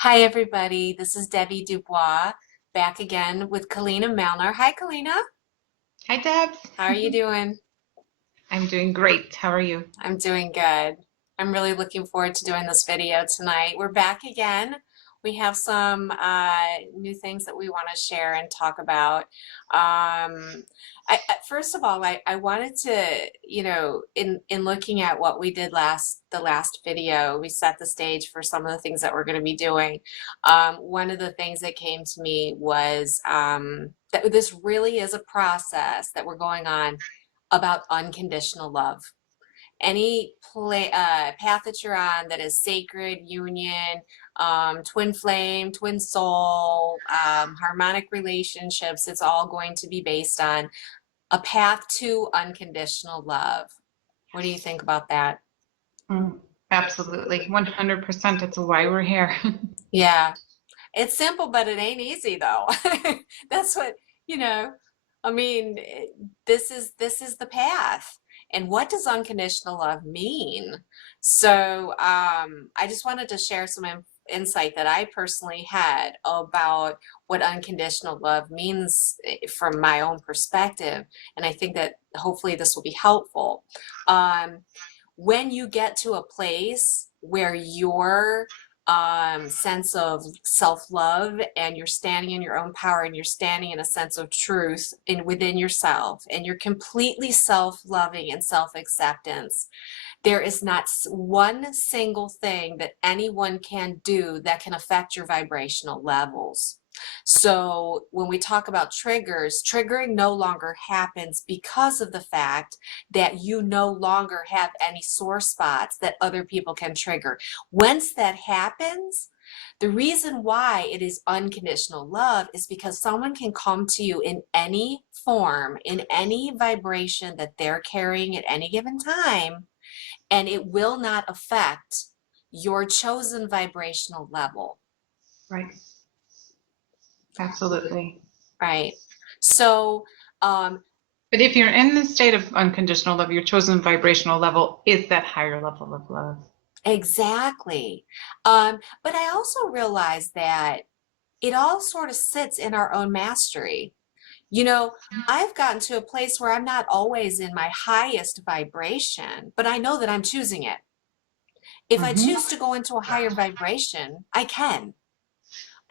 Hi, everybody. This is Debbie Dubois back again with Kalina Melner. Hi, Kalina. Hi, Debs. How are you doing? I'm doing great. How are you? I'm doing good. I'm really looking forward to doing this video tonight. We're back again. We have some new things that we want to share and talk about. First of all, I wanted to, in looking at what we did the last video, we set the stage for some of the things that we're going to be doing. One of the things that came to me was that this really is a process that we're going on about unconditional love. Any path that you're on that is sacred, union, twin flame, twin soul, harmonic relationships, it's all going to be based on a path to unconditional love. What do you think about that? Absolutely. 100%. It's why we're here. Yeah, it's simple, but it ain't easy though. That's what, you know, I mean, this is the path. And what does unconditional love mean? So, I just wanted to share some insight that I personally had about what unconditional love means from my own perspective. And I think that hopefully this will be helpful. Um, when you get to a place where your sense of self-love and you're standing in your own power and you're standing in a sense of truth within yourself and you're completely self-loving and self-acceptance, there is not one single thing that anyone can do that can affect your vibrational levels. So when we talk about triggers, triggering no longer happens because of the fact that you no longer have any sore spots that other people can trigger. Once that happens, the reason why it is unconditional love is because someone can come to you in any form, in any vibration that they're carrying at any given time, and it will not affect your chosen vibrational level. Right. Absolutely. Right. So, But if you're in the state of unconditional love, your chosen vibrational level is that higher level of love. exactly. But I also realize that it all sort of sits in our own mastery. You know, I've gotten to a place where I'm not always in my highest vibration, but I know that I'm choosing it. If I Mm-hmm. choose to go into a higher vibration, I can.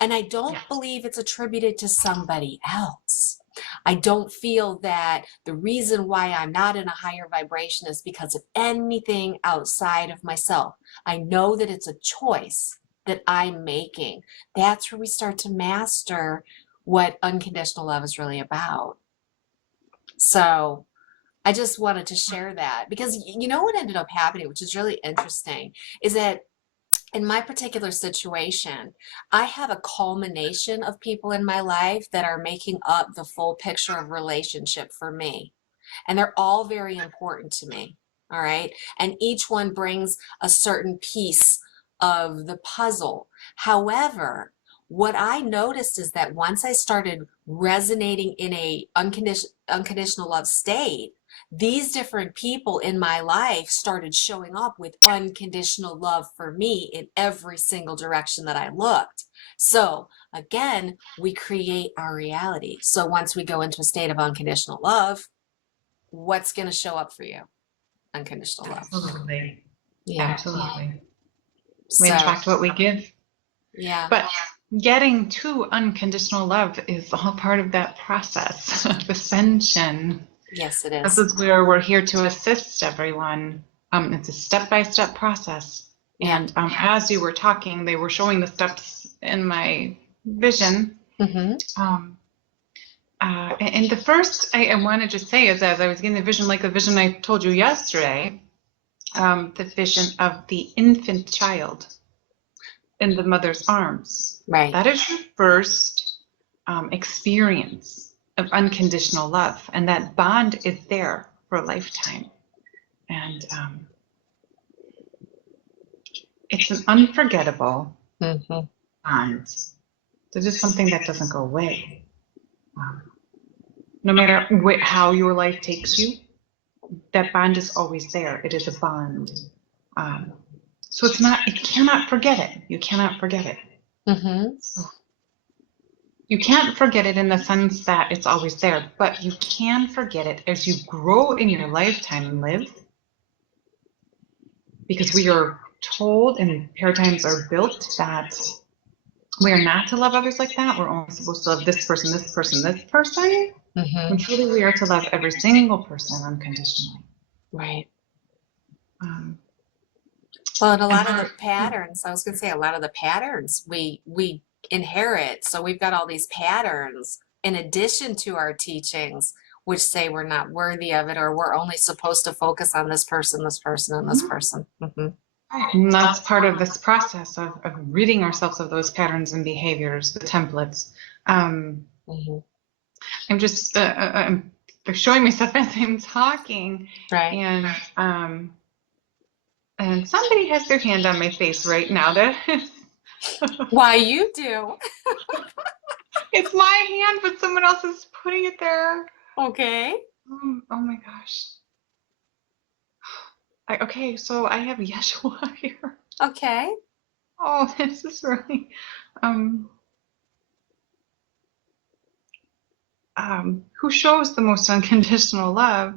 And I don't Yes. believe it's attributed to somebody else. I don't feel that the reason why I'm not in a higher vibration is because of anything outside of myself. I know that it's a choice that I'm making. That's where we start to master what unconditional love is really about. So I just wanted to share that because you know what ended up happening, which is really interesting, is that in my particular situation, I have a culmination of people in my life that are making up the full picture of relationship for me. And they're all very important to me. All right. And each one brings a certain piece of the puzzle. However, what I noticed is that once I started resonating in a unconditional love state, these different people in my life started showing up with unconditional love for me in every single direction that I looked. So again, we create our reality. So once we go into a state of unconditional love, what's going to show up for you? Unconditional love. Absolutely. Yeah. Absolutely. We So, attract what we give. yeah. But getting to unconditional love is all part of that process of ascension. Yes, it This is. is where we're here to assist everyone. It's a step-by-step process. Yeah. And as you were talking, they were showing the steps in my vision. Mm-hmm. And the first I wanted to say is, as I was getting the vision, like the vision I told you yesterday, the vision of the infant child in the mother's arms. Right. That is your first experience of unconditional love. And that bond is there for a lifetime. And it's an unforgettable Mm-hmm. bond. This is something that doesn't go away. No matter how your life takes you, that bond is always there. It is a bond. So it's not, you cannot forget it. You cannot forget it. Mm-hmm. You can't forget it in the sense that it's always there, but you can forget it as you grow in your lifetime and live, because we are told and paradigms are built that we are not to love others like that. We're only supposed to love this person, this person, this person. Mm-hmm. When truly we are to love every single person unconditionally. Right. Um, Well, and a and lot of the patterns, I was going to say a lot of the patterns we inherit. So we've got all these patterns in addition to our teachings, which say we're not worthy of it, or we're only supposed to focus on this person, and this person. Mm-hmm. and that's part of this process of ridding ourselves of those patterns and behaviors, the templates. Mm-hmm. I'm just they're showing me stuff as I'm talking, Right. and somebody has their hand on my face right now. That Why you do? it's my hand, but someone else is putting it there. Okay. Oh my gosh. Okay, so I have Yeshua here. Okay. Oh, this is really who shows the most unconditional love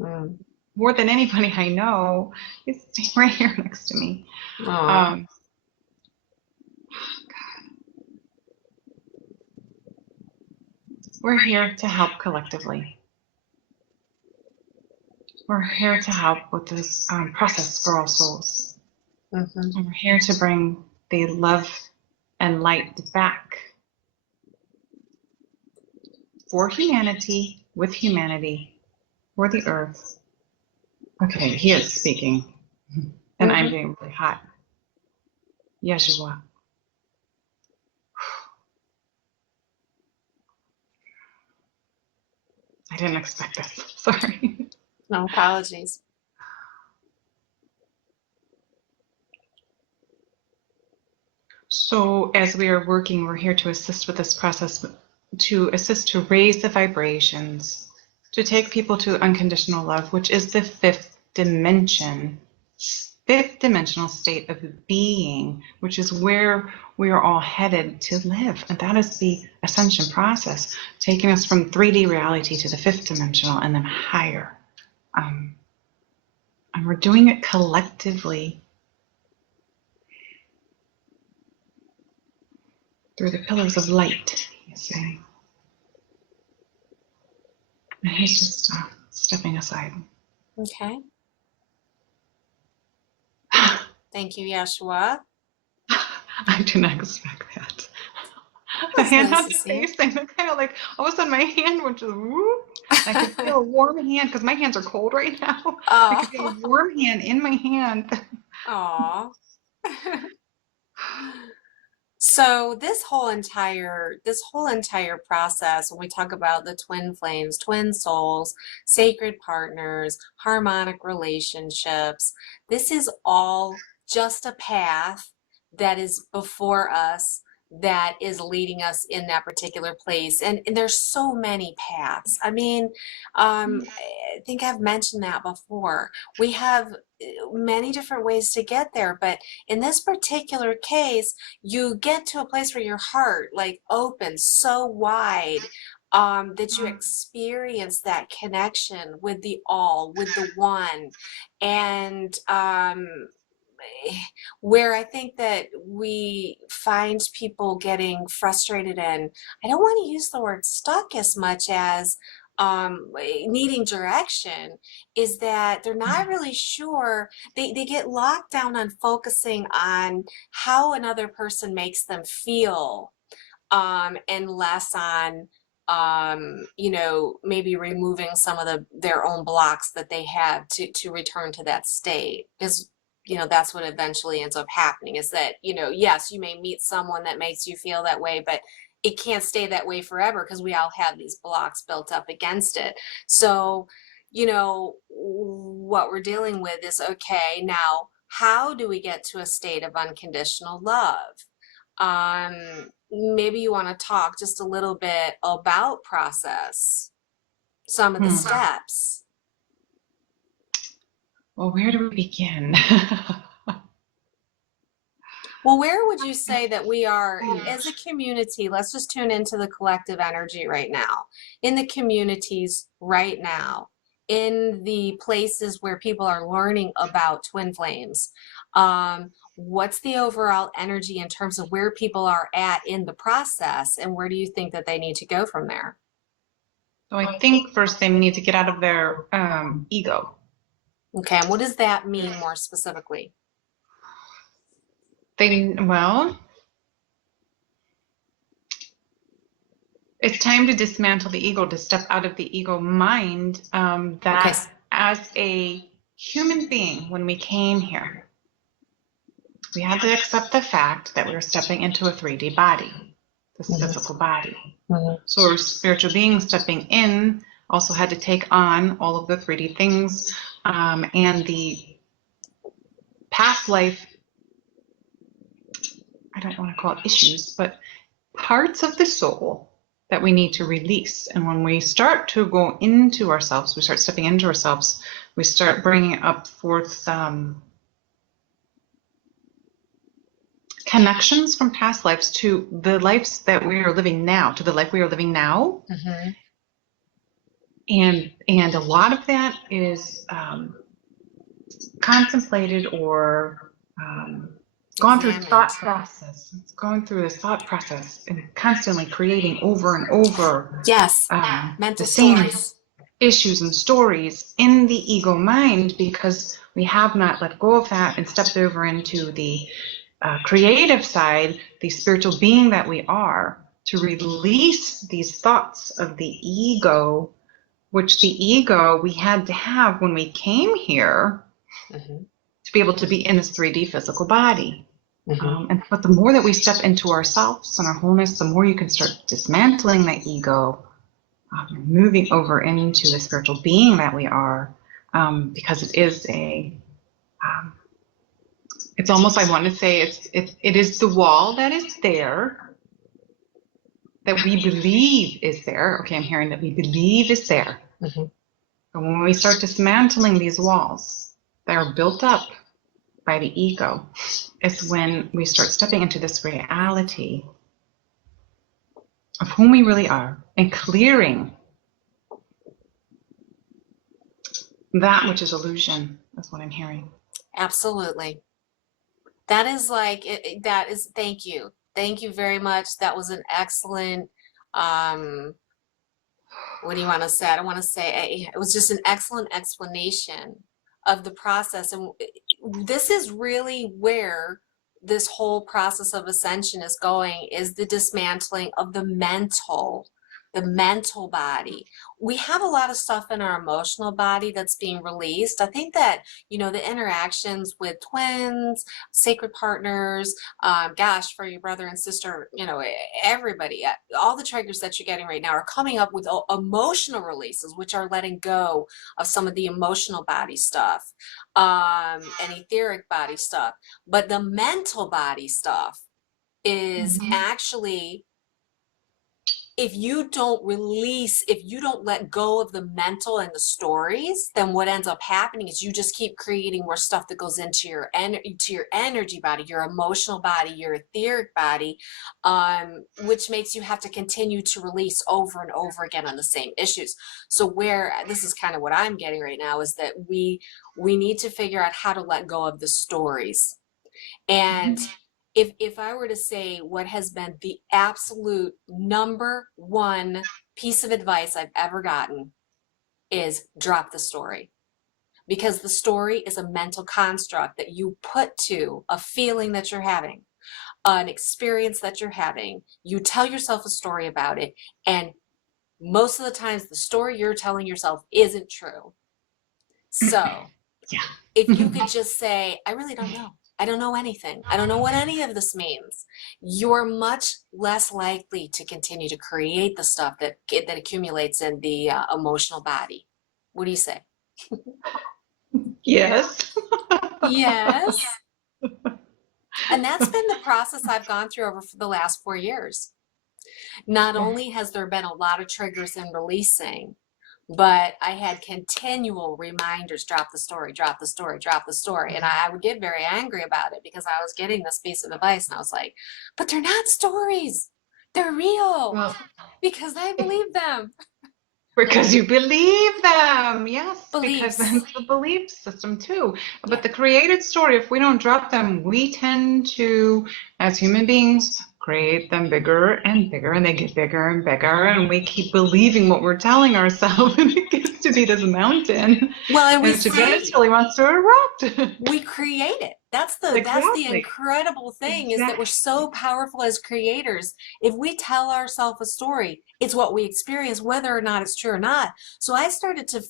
Mm. more than anybody I know. He's right here next to me. Aw. We're here to help collectively. We're here to help with this process for all souls. Mm-hmm. And we're here to bring the love and light back for humanity, with humanity, for the earth. Okay, he is speaking, and I'm getting really hot. Yeshua. I didn't expect this. Sorry. No apologies. So as we are working, we're here to assist with this process, to assist to raise the vibrations, to take people to unconditional love, which is the fifth dimensional state of being, which is where we are all headed to live. And that is the ascension process, taking us from 3D reality to the fifth dimensional and then higher. And we're doing it collectively through the pillars of light, you say. And he's just stepping aside. Okay. Thank you, Yeshua. I did not expect that. The That's hand nice on to the see. face thing, kind of like all of a sudden my hand went just whoop. I could feel a warm hand because my hands are cold right now. I could feel a Oh. warm hand in my hand. Aw. So this whole entire process, when we talk about the twin flames, twin souls, sacred partners, harmonic relationships, this is all just a path that is before us, that is leading us in that particular place. And there's so many paths. I mean, I think I've mentioned that before. We have many different ways to get there, but in this particular case, you get to a place where your heart like opens so wide, that you experience that connection with the all, with the one. And where I think that we find people getting frustrated, and I don't want to use the word stuck as much as needing direction, is that they're not really sure. They get locked down on focusing on how another person makes them feel, and less on maybe removing some of their own blocks that they have to return to that state. Because that's what eventually ends up happening, is that yes, you may meet someone that makes you feel that way, but it can't stay that way forever, because we all have these blocks built up against it. So what we're dealing with is, okay, now how do we get to a state of unconditional love? Maybe you want to talk just a little bit about process, some of the steps. Well, where do we begin? Well, where would you say that we are as a community? Let's just tune into the collective energy right now. In the communities right now, in the places where people are learning about twin flames, what's the overall energy in terms of where people are at in the process, and where do you think that they need to go from there? So I think first they need to get out of their ego. Okay, and what does that mean more specifically? Well, it's time to dismantle the ego, to step out of the ego mind. Okay. That as a human being, when we came here, we had to accept the fact that we were stepping into a 3D body, this physical body. So our spiritual being stepping in also had to take on all of the 3D things and the past life, I don't want to call it issues, but parts of the soul that we need to release. And when we start to go into ourselves, we start stepping into ourselves, we start bringing up forth connections from past lives to the lives that we are living now, to the life we are living now. Mm-hmm. And a lot of that is contemplated or gone through thought process. It's going through this thought process and constantly creating over and over Yes, the mental same stories. issues and stories in the ego mind, because we have not let go of that and stepped over into the creative side, the spiritual being that we are, to release these thoughts of the ego, which the ego we had to have when we came here to be able to be in this 3D physical body. But the more that we step into ourselves and our wholeness, the more you can start dismantling that ego, moving over into the spiritual being that we are, because it is it's almost, I want to say, it is the wall that is there, that we believe is there. Okay, I'm hearing that we believe is there. But when we start dismantling these walls that are built up by the ego, it's when we start stepping into this reality of whom we really are and clearing that which is illusion. That's what I'm hearing. Absolutely. That is like, that is, thank you. Thank you very much. That was an excellent, what do you want to say? I don't want to say, it was just an excellent explanation of the process. And this is really where this whole process of ascension is going, is the dismantling of the mental body. We have a lot of stuff in our emotional body that's being released. I think that, the interactions with twins, sacred partners, gosh, for your brother and sister, everybody, all the triggers that you're getting right now are coming up with emotional releases, which are letting go of some of the emotional body stuff, and etheric body stuff. But the mental body stuff is actually, if you don't release, if you don't let go of the mental and the stories, then what ends up happening is you just keep creating more stuff that goes into your energy body, your emotional body, your etheric body, which makes you have to continue to release over and over again on the same issues. So where this is kind of what I'm getting right now is that we need to figure out how to let go of the stories. And if I were to say what has been the absolute number one piece of advice I've ever gotten, is drop the story. Because the story is a mental construct that you put to a feeling that you're having, an experience that you're having. You tell yourself a story about it, and most of the times the story you're telling yourself isn't true. So if you could just say, I really don't know. I don't know anything. I don't know what any of this means. You're much less likely to continue to create the stuff that accumulates in the emotional body. What do you say? Yes. Yes. And that's been the process I've gone through over the last 4 years. Not only has there been a lot of triggers in releasing, but I had continual reminders, drop the story, drop the story, drop the story. And I would get very angry about it because I was getting this piece of advice and I was like, but they're not stories. They're real Well, because I if believe them. because you believe them. Yes, because Beliefs. that's the belief system too. Yeah. But the created story, if we don't drop them, we tend to, as human beings, create them bigger and bigger, and they get bigger and bigger, and we keep believing what we're telling ourselves, and it gets to be this mountain, Well, and we and it see eventually wants to erupt. we create it. That's the Exactly. incredible thing is that we're so Exactly. powerful as creators. If we tell ourselves a story, it's what we experience, whether or not it's true or not. So I started to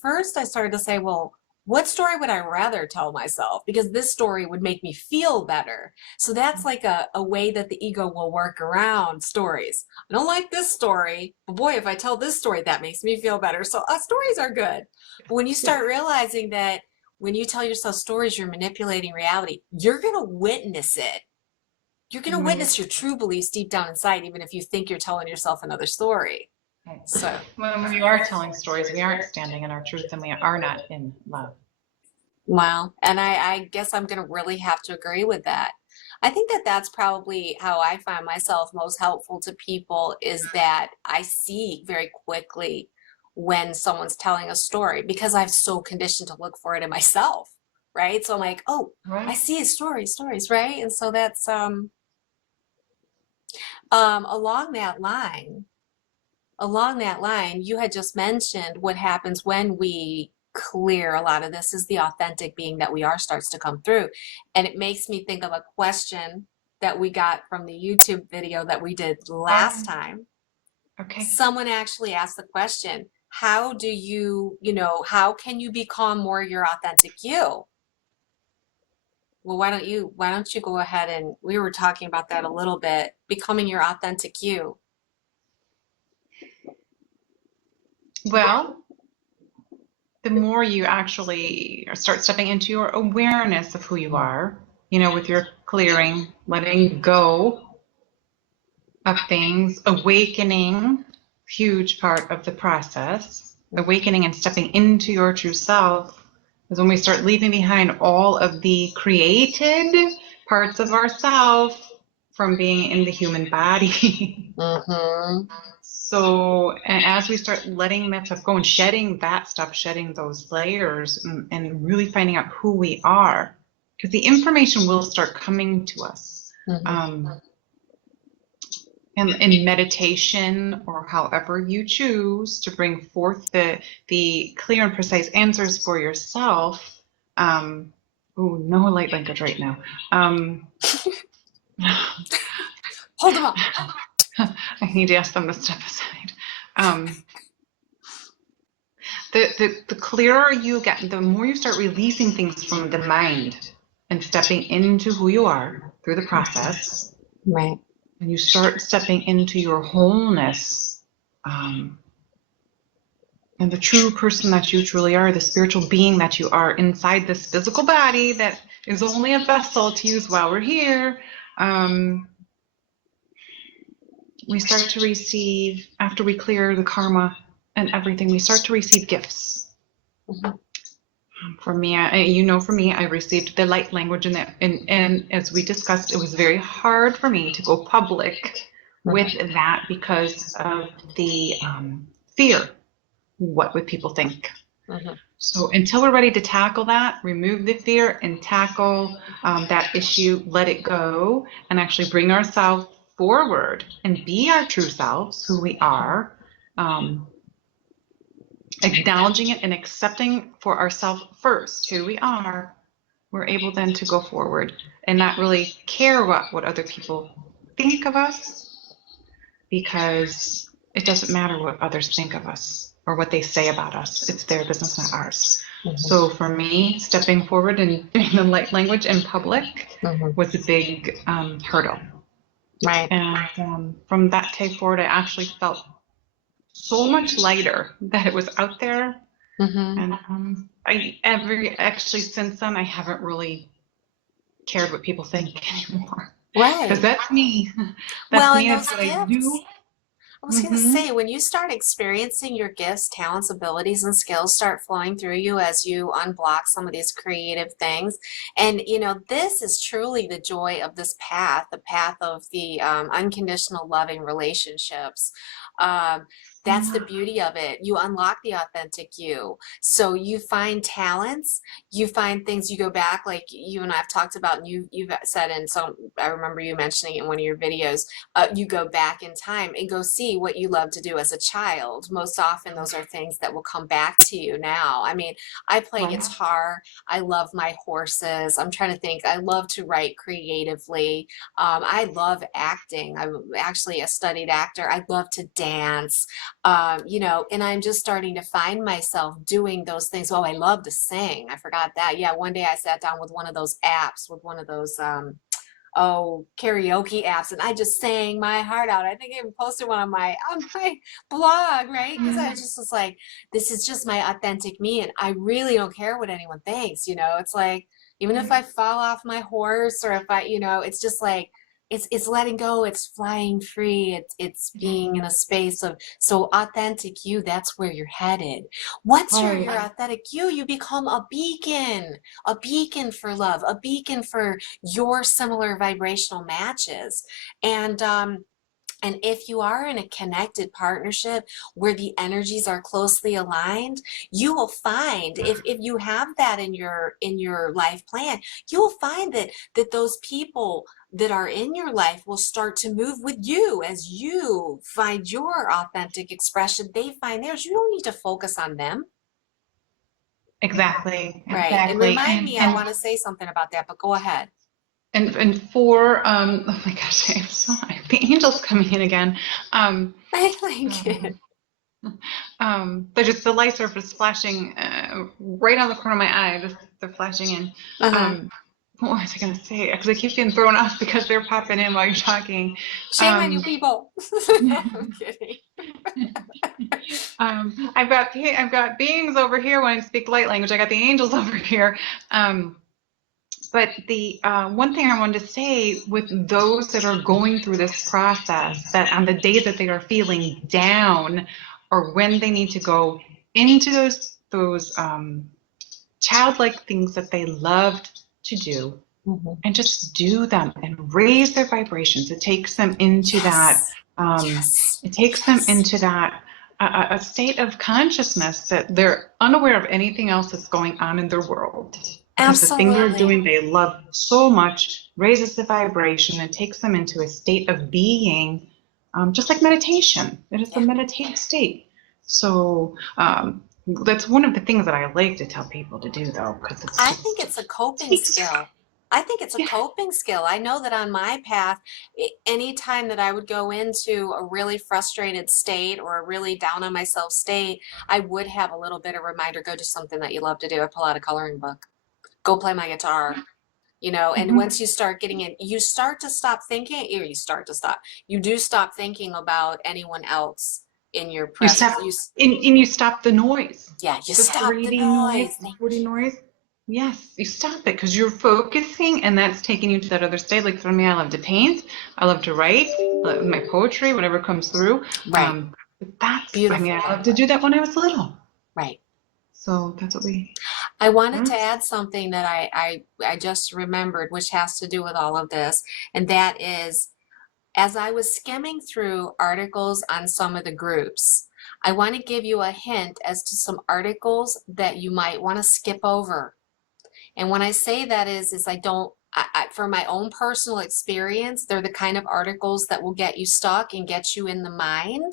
say, well, what story would I rather tell myself? Because this story would make me feel better. So that's like a way that the ego will work around stories. I don't like this story, but boy, if I tell this story, that makes me feel better. So stories are good. But when you Yes. start realizing that when you tell yourself stories, you're manipulating reality. You're going to witness it. You're going to witness your true beliefs deep down inside, even if you think you're telling yourself another story. So, When we are telling stories, we aren't standing in our truth, and we are not in love. wow. And I guess I'm going to really have to agree with that. I think that that's probably how I find myself most helpful to people is that I see very quickly when someone's telling a story because I'm so conditioned to look for it in myself, right? So I'm like, oh, I Right. see stories, right? And so that's along that line, you had just mentioned what happens when we clear a lot of this is the authentic being that we are starts to come through. And it makes me think of a question that we got from the YouTube video that we did last Oh, time. okay. Someone actually asked the question, how do how can you become more your authentic you? Well, why don't you go ahead and we were talking about that a little bit, becoming your authentic you. Well, the more you actually start stepping into your awareness of who you are, with your clearing, letting go of things, awakening, huge part of the process, awakening and stepping into your true self is when we start leaving behind all of the created parts of ourself from being in the human body. Mm-hmm. So as we start letting that stuff go and shedding that stuff, shedding those layers and really finding out who we are, because the information will start coming to us. Mm-hmm. And in meditation or however you choose to bring forth the clear and precise answers for yourself. No light language right now. Hold them up. I need to ask them to step aside. The clearer you get, the more you start releasing things from the mind and stepping into who you are through the process. Right. And you start stepping into your wholeness, and the true person that you truly are, the spiritual being that you are inside this physical body that is only a vessel to use while we're here. We start to receive, after we clear the karma and everything, we start to receive gifts. Mm-hmm. For me, I received the light language, and as we discussed, it was very hard for me to go public with that because of the fear. What would people think? Mm-hmm. So until we're ready to tackle that, remove the fear and tackle that issue, let it go, and actually bring ourselves forward and be our true selves, who we are. Acknowledging it and accepting for ourselves first who we are, we're able then to go forward and not really care what other people think of us, because it doesn't matter what others think of us or what they say about us. It's their business, not ours. Mm-hmm. So for me, stepping forward and doing the light language in public was a big hurdle. Right. And from that day forward, I actually felt so much lighter that it was out there. Mm-hmm. And actually since then, I haven't really cared what people think anymore. Because Right. that's me. That's Well, me. and That's those what I gifts, do. I was going to Mm-hmm. say, when you start experiencing your gifts, talents, abilities, and skills start flowing through you as you unblock some of these creative things. And, this is truly the joy of this path, the path of the unconditional loving relationships. Um, that's the Yeah. beauty of it. You unlock the authentic you. So you find talents, you find things, you go back, like you and I have talked about, and you've said, and so I remember you mentioning it in one of your videos, you go back in time and go see what you loved to do as a child. Most often, those are things that will come back to you now. I mean, I play Right. guitar. I love my horses. I'm trying to think. I love to write creatively. I love acting. I'm actually a studied actor. I love to dance, and I'm just starting to find myself doing those things. Oh, I love to sing. I forgot that. Yeah, one day I sat down with one of those apps, with one of those karaoke apps, and I just sang my heart out. I think I even posted one on my blog, right? Because I Yeah. just was like, this is just my authentic me, and I really don't care what anyone thinks. It's like, even if I fall off my horse, or if it's just like, it's letting go, it's flying free, it's being in a space of, so authentic you, that's where you're headed. Once Oh, you're your yeah. authentic you become a beacon for love, a beacon for your similar vibrational matches. And if you are in a connected partnership where the energies are closely aligned, you will find, if you have that in your life plan, you will find that those people that are in your life will start to move with you as you find your authentic expression. They find theirs. You don't need to focus on them. Exactly. Right. And Exactly. remind And me, I want to say something about that, but go ahead. and for oh my gosh, the angel's coming in again. Um, I like um, it. but just the lights are just flashing right on the corner of my eye. Just they're flashing in. Uh-huh. Um, what was I gonna say? Because I keep getting thrown off because they're popping in while you're talking. Shame on you Um, people. I'm kidding. I've got beings over here when I speak light language. I got the angels over here. Um, but the one thing I wanted to say with those that are going through this process, that on the day that they are feeling down, or when they need to go into those childlike things that they loved to do, Mhm. and just do them and raise their vibrations. It takes them into that. Yes. Um, Yes. it takes them Yes. into that a state of consciousness that they're unaware of anything else that's going on in their world, because the thing they're Absolutely. doing they love so much raises the vibration and takes them into a state of being, just like meditation. It is a Yeah. meditative state. So that's one of the things that I like to tell people to do, though, because it's I think just it's a coping takes. skill. I think it's a Yeah. coping skill. I know that on my path, any time that I would go into a really frustrated state or a really down on myself state, I would have a little bit of reminder, go do something that you love to do. I pull out a coloring book, go play my guitar, and Mhm. once you start getting in, you start to stop thinking, or you do stop thinking about anyone else in your You presence. stop and you stop the noise, Yeah, you the stop the 3D noise, noise. the Thank 4D you. noise. Yes, you stop it because you're focusing, and that's taking you to that other state. Like for me, I love to paint, I love to write, my poetry, whatever comes through. Right. I mean, Beautiful I loved to do language. that when I was little. Right. So that's what we. I wanted to Mm. add something that I just remembered, which has to do with all of this, and that is, as I was skimming through articles on some of the groups, I want to give you a hint as to some articles that you might want to skip over. And when I say that is I don't, for my own personal experience, they're the kind of articles that will get you stuck and get you in the mind.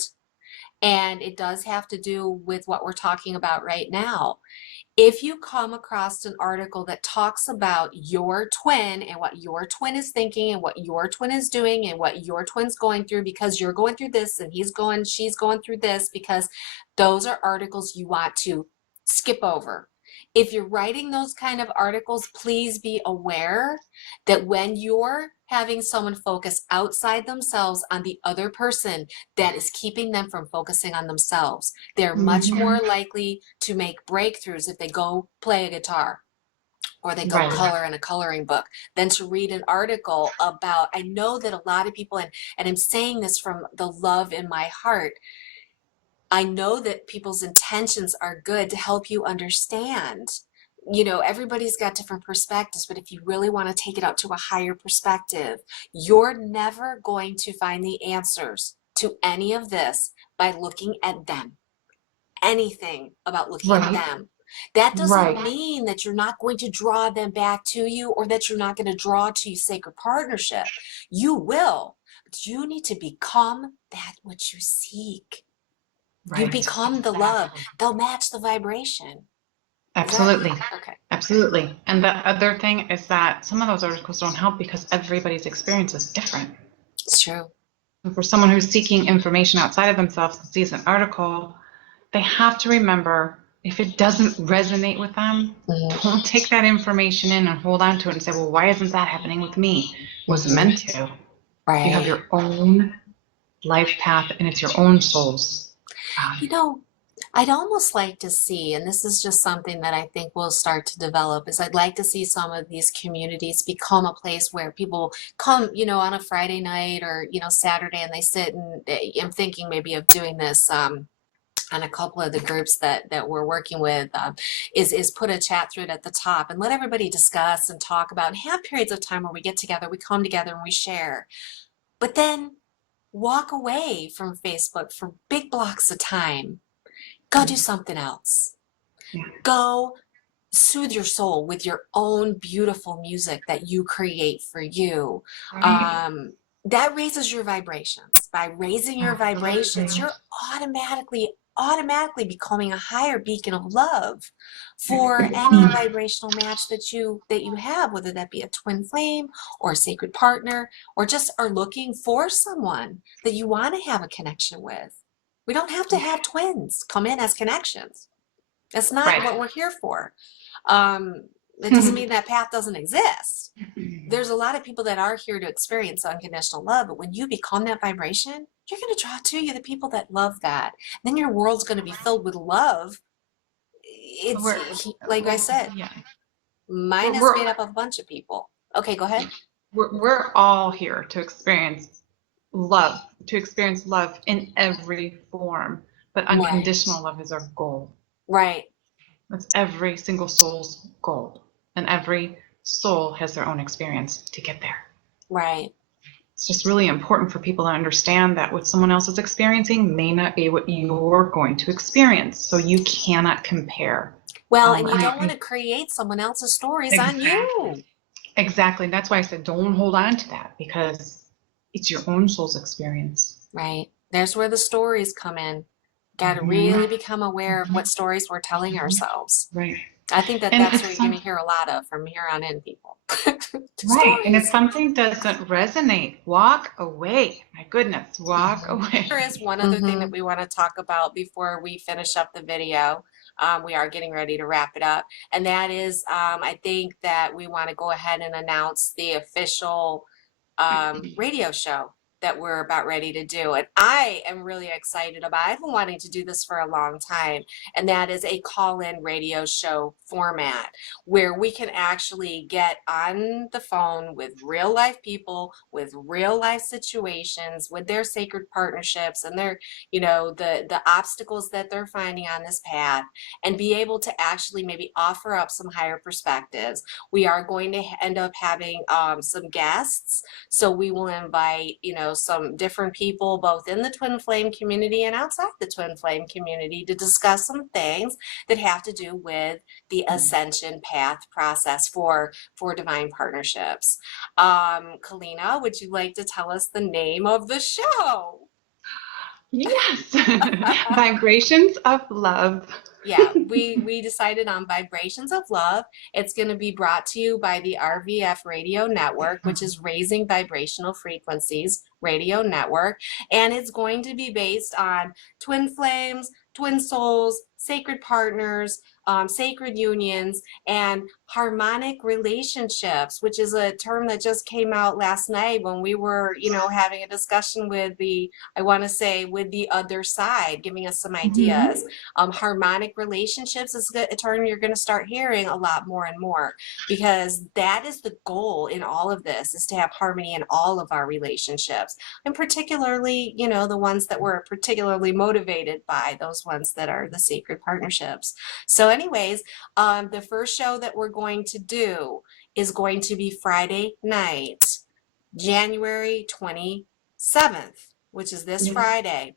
And it does have to do with what we're talking about right now. If you come across an article that talks about your twin and what your twin is thinking and what your twin is doing and what your twin's going through, because you're going through this and she's going through this, because those are articles you want to skip over. If you're writing those kind of articles, please be aware that when you're having someone focus outside themselves on the other person, that is keeping them from focusing on themselves. They're much Mhm. more likely to make breakthroughs if they go play a guitar or they go Right. color in a coloring book, than to read an article about, I know that a lot of people, and I'm saying this from the love in my heart, I know that people's intentions are good to help you understand. You know, everybody's got different perspectives, but if you really want to take it out to a higher perspective, you're never going to find the answers to any of this by looking at them. Anything about looking at Right. them. That doesn't Right. mean that you're not going to draw them back to you, or that you're not going to draw to you sacred partnership. You will, but you need to become that which you seek. You Right. become the love. Exactly. They'll match the vibration. Is that Absolutely. okay? Absolutely. And the other thing is that some of those articles don't help because everybody's experience is different. It's true. And for someone who's seeking information outside of themselves and sees an article, they have to remember, if it doesn't resonate with them, Mm-hmm. don't take that information in and hold on to it and say, well, why isn't that happening with me? It wasn't meant to. You have Right. your own life path, and it's your own soul's. You know, I'd almost like to see, and this is just something that I think will start to develop, is I'd like to see some of these communities become a place where people come, you know, on a Friday night or, you know, Saturday, and they sit, and I'm thinking maybe of doing this on a couple of the groups that we're working with, is put a chat thread at the top and let everybody discuss and talk about, and have periods of time where we get together, we come together and we share. But then walk away from Facebook for big blocks of time. Go do something else. Yeah. Go soothe your soul with your own beautiful music that you create for you. Right. That raises your vibrations. By raising your vibrations, Absolutely. you're automatically becoming a higher beacon of love for any vibrational match that you have, whether that be a twin flame or a sacred partner, or just are looking for someone that you want to have a connection with. We don't have to have twins come in as connections. That's not Right. what we're here for. It doesn't mean that path doesn't exist. There's a lot of people that are here to experience unconditional love, but when you become that vibration, you're going to draw to you the people that love that. Then your world's going to be filled with love. It's We're, like I said, yeah. mine is We're, made up of a bunch of people. Okay, go ahead. we're all here to experience love, in every form. But Right, unconditional love is our goal. right, That's every single soul's goal. And every soul has their own experience to get there. right. It's just really important for people to understand that what someone else is experiencing may not be what you're going to experience. So you cannot compare. Well, and you don't want to create someone else's stories on Exactly. you. Exactly. That's why I said don't hold on to that, because it's your own soul's experience. Right. There's where the stories come in. Got to Mhm. really become aware of what stories we're telling ourselves. Right. I think that And that's what if you're going to some, hear a lot of from here on in, people. right. And if Stories. something doesn't resonate, walk away. My goodness, walk away. There is one other thing that we want to talk about before we finish up the video. We are getting ready to wrap it up. And that is, I think that we want to go ahead and announce the official radio show that we're about ready to do. And I am really excited about it. I've been wanting to do this for a long time. And that is a call-in radio show format where we can actually get on the phone with real life people, with real life situations, with their sacred partnerships and their, you know, the obstacles that they're finding on this path, and be able to actually maybe offer up some higher perspectives. We are going to end up having some guests. So we will invite, you know, some different people, both in the twin flame community and outside the twin flame community, to discuss some things that have to do with the ascension path process for divine partnerships. Kalina, would you like to tell us the name of the show? Yes. Vibrations of love. Yeah, we decided on Vibrations of Love. It's going to be brought to you by the RVF Radio Network, which is Raising Vibrational Frequencies Radio Network, and it's going to be based on twin flames, twin souls, sacred partners, sacred unions, and harmonic relationships, which is a term that just came out last night when we were, having a discussion with I want to say, with the other side, giving us some ideas. Harmonic relationships is a term you're going to start hearing a lot more and more, because that is the goal in all of this, is to have harmony in all of our relationships, and particularly, the ones that we're particularly motivated by, those ones that are the sacred partnerships. So anyways, the first show that we're going to do is going to be Friday night, January 27th, which is this Friday.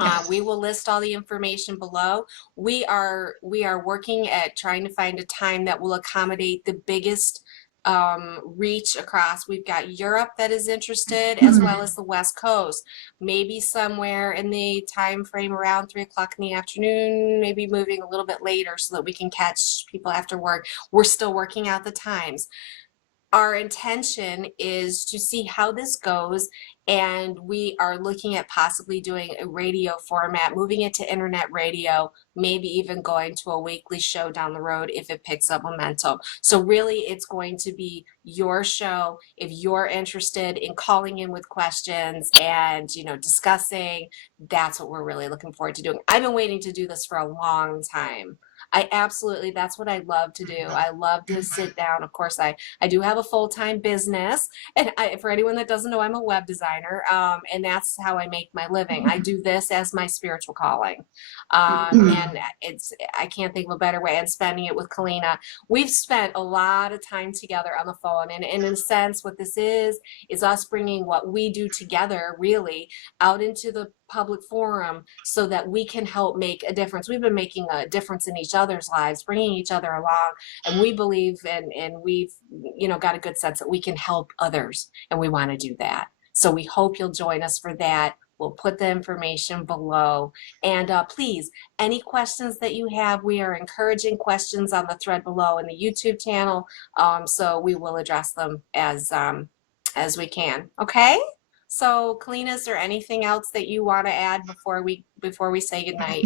Yes. We will list all the information below. We are working at trying to find a time that will accommodate the biggest reach across. We've got Europe that is interested, as well as the West Coast. Maybe somewhere in the time frame around 3 o'clock in the afternoon, maybe moving a little bit later so that we can catch people after work. We're still working out the times. Our intention is to see how this goes, and we are looking at possibly doing a radio format, moving it to internet radio, maybe even going to a weekly show down the road if it picks up momentum. So really, it's going to be your show. If you're interested in calling in with questions and discussing, that's what we're really looking forward to doing. I've been waiting to do this for a long time. That's what I love to do. I love to sit down. Of course, I do have a full-time business, and for anyone that doesn't know, I'm a web designer, and that's how I make my living. I do this as my spiritual calling, and I can't think of a better way. And spending it with Kalina, we've spent a lot of time together on the phone, and in a sense, what this is us bringing what we do together, really, out into the public forum so that we can help make a difference. We've been making a difference in each other's lives, bringing each other along, and we believe and we've got a good sense that we can help others, and we want to do that. So we hope you'll join us for that. We'll put the information below, and please, any questions that you have, we are encouraging questions on the thread below in the YouTube channel, so we will address them as we can. Okay. So, Kalina, is there anything else that you want to add before we say goodnight?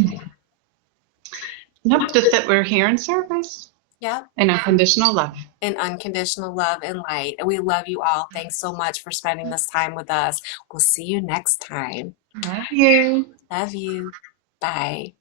Nope, just that we're here in service. Yep. And unconditional love. And unconditional love and light. And we love you all. Thanks so much for spending this time with us. We'll see you next time. Love you. Love you. Bye.